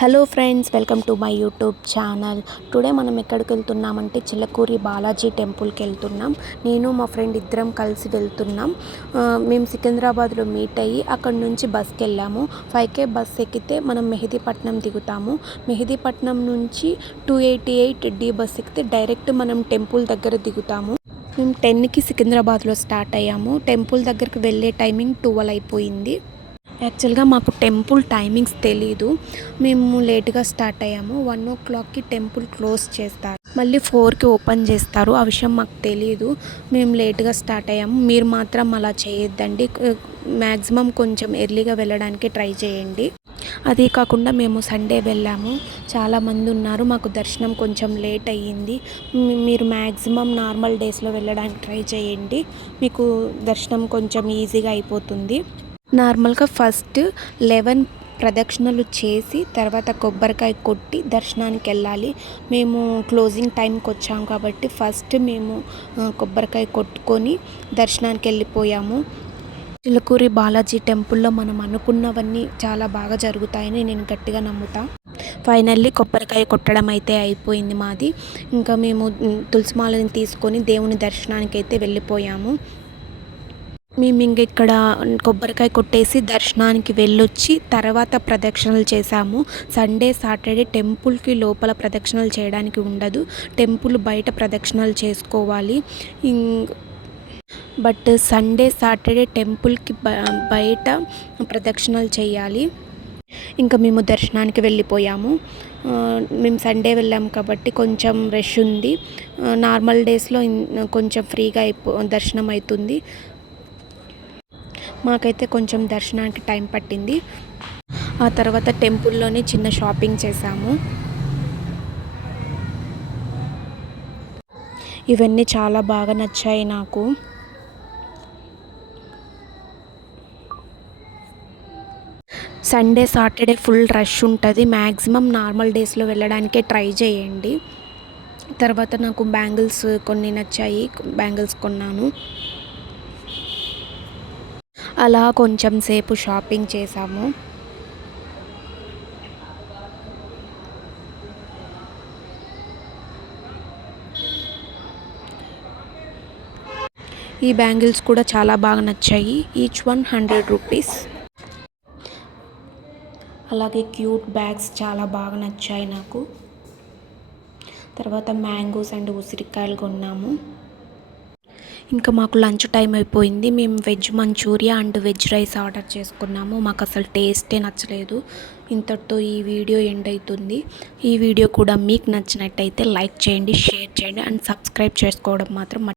Hello friends, welcome to my YouTube channel. Today మనం ఎక్కడికి వెళ్తున్నామంటే చిలకూరి బాలాజీ టెంపుల్కి వెళ్తున్నాం. నేను మా ఫ్రెండ్ ఇద్దరం కలిసి వెళ్తున్నాం. మేము సికింద్రాబాద్లో మీట్ అయ్యి అక్కడ నుంచి బస్కి వెళ్ళాము. 5K బస్ ఎక్కితే మనం మెహదీపట్నం దిగుతాము. మెహదీపట్నం నుంచి 288D బస్ ఎక్కితే డైరెక్ట్ మనం టెంపుల్ దగ్గర దిగుతాము. మేము 10కి సికింద్రాబాద్లో స్టార్ట్ అయ్యాము. టెంపుల్ దగ్గరికి వెళ్ళే టైమింగ్ 12 అయిపోయింది. యాక్చువల్గా మాకు టెంపుల్ టైమింగ్స్ తెలీదు. మేము లేట్గా స్టార్ట్ అయ్యాము. 1 o'clockకి టెంపుల్ క్లోజ్ చేస్తారు, మళ్ళీ 4కి ఓపెన్ చేస్తారు. ఆ విషయం మాకు తెలీదు. మేము లేట్గా స్టార్ట్ అయ్యాము. మీరు మాత్రం అలా చేయొద్దండి. మ్యాక్సిమం కొంచెం ఎర్లీగా వెళ్ళడానికి ట్రై చేయండి. అదే కాకుండా మేము సండే వెళ్ళాము. చాలామంది ఉన్నారు. మాకు దర్శనం కొంచెం లేట్ అయ్యింది. మీరు మ్యాక్సిమం నార్మల్ డేస్లో వెళ్ళడానికి ట్రై చేయండి. మీకు దర్శనం కొంచెం ఈజీగా అయిపోతుంది. నార్మల్గా ఫస్ట్ 11 ప్రదక్షిణలు చేసి తర్వాత కొబ్బరికాయ కొట్టి దర్శనానికి వెళ్ళాలి. మేము క్లోజింగ్ టైంకి వచ్చాము కాబట్టి ఫస్ట్ మేము కొబ్బరికాయ కొట్టుకొని దర్శనానికి వెళ్ళిపోయాము. చిలకూరి బాలాజీ టెంపుల్లో మనం అనుకున్నవన్నీ చాలా బాగా జరుగుతాయని నేను గట్టిగా నమ్ముతా. ఫైనల్లీ కొబ్బరికాయ కొట్టడం అయితే అయిపోయింది మాది. ఇంకా మేము తులసిమాలని తీసుకొని దేవుని దర్శనానికి అయితే వెళ్ళిపోయాము. మేము ఇంక ఇక్కడ కొబ్బరికాయ కొట్టేసి దర్శనానికి వెళ్ళొచ్చి తర్వాత ప్రదక్షిణలు చేశాము. సండే సాటర్డే టెంపుల్కి లోపల ప్రదక్షిణలు చేయడానికి ఉండదు. టెంపుల్ బయట ప్రదక్షిణలు చేసుకోవాలి. బట్ సండే సాటర్డే టెంపుల్కి బయట ప్రదక్షిణలు చేయాలి. ఇంకా మేము దర్శనానికి వెళ్ళిపోయాము. మేము సండే వెళ్ళాము కాబట్టి కొంచెం రష్ ఉంది. నార్మల్ డేస్లో కొంచెం ఫ్రీగా దర్శనం అవుతుంది. మాకైతే కొంచెం దర్శనానికి టైం పట్టింది. ఆ తర్వాత టెంపుల్లోనే చిన్న షాపింగ్ చేశాము. ఇవన్నీ చాలా బాగా నచ్చాయి నాకు. సండే సాటర్డే ఫుల్ రష్ ఉంటుంది. మ్యాక్సిమం నార్మల్ డేస్లో వెళ్ళడానికే ట్రై చేయండి. తర్వాత నాకు బ్యాంగిల్స్ కొన్ని నచ్చాయి, బ్యాంగిల్స్ కొన్నాను. అలా కొంచెం సేపు షాపింగ్ చేశాము. ఈ బ్యాంగిల్స్ కూడా చాలా బాగా నచ్చాయి. Each 100 rupees. అలాగే క్యూట్ బ్యాగ్స్ చాలా బాగా నచ్చాయి నాకు. తర్వాత మ్యాంగోస్ అండ్ ఉసిరికాయలు కొన్నాము. ఇంకా మాకు లంచ్ టైం అయిపోయింది. మేము veg manchurian and veg rice order చేసుకున్నాము. మాకు అసలు టేస్టే నచ్చలేదు. ఇంతటితో ఈ వీడియో ఎండ్ అవుతుంది. ఈ వీడియో కూడా మీకు నచ్చినట్టయితే లైక్ చేయండి, షేర్ చేయండి అండ్ సబ్స్క్రైబ్ చేసుకోవడం మాత్రం